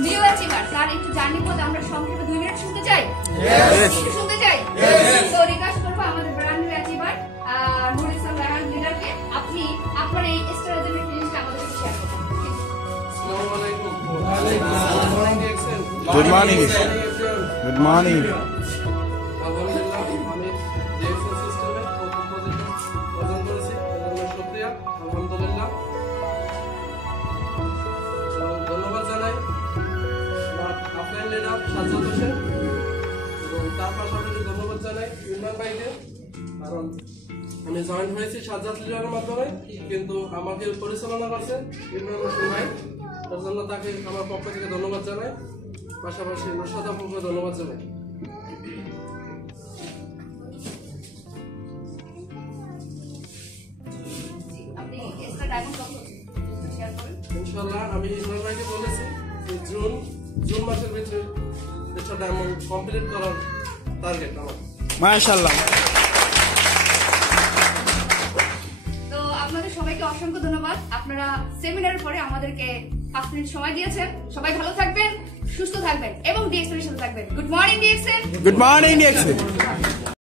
New achiever তার একটু journey পথ আমরা সংক্ষেপে 2 মিনিট শুনতে চাই। শুনতে চাই। তো রিকোয়েস্ট করব আমাদের brand new achiever Nur Islam Raihan লিডারকে, আপনি আপনার এই স্ট্র্যাটেজির ফিলিংসটা আমাদের সাথে শেয়ার করুন। আসসালামু আলাইকুম। ওয়া আলাইকুম আসসালাম। Good morning. Good morning. আলহামদুলিল্লাহ আমি ডিএক্সএল সিস্টেমের প্রথম প্রজেক্ট অর্জন করেছি, এজন্য শুকরিয়া। আলহামদুলিল্লাহ। ধন্যবাদ জানাই আমার আফলাইন লিডার সাজ্জাদ হোসেন এবং তার পাশাপাশি ধন্যবাদ জানাই ইমরান ভাইকে, কারণ আমি জয়েন হয়েছি সাজ্জাদ লিডারের মাধ্যমে, কিন্তু আমাকে পরিচালনা করছে ইমরান হোসেন ভাই, তার জন্য তাকে আমার পক্ষ থেকে ধন্যবাদ জানাই। পাশাপাশি রশাদ আপুকে ধন্যবাদ জানাই। আপনি এক্সট্রা ডায়মন্ড কত শেয়ার করেন? ইনশাআল্লাহ আমি ইমরান ভাইকে বলেছি যে জুন মাসের ভিতরে একটা ডায়মন্ড কমপ্লিট করার টার্গেট আমার। মাশাআল্লাহ। তো আপনাদের সবাইকে অসংখ্য ধন্যবাদ। আপনারা সেমিনারের পরে আমাদেরকে 5 মিনিট সময় দিয়েছেন। সবাই ভালো থাকবেন, সুস্থ থাকবেন এবং ডিএক্সএল এর সাথে থাকবেন। Good morning DXL. Good morning DXL.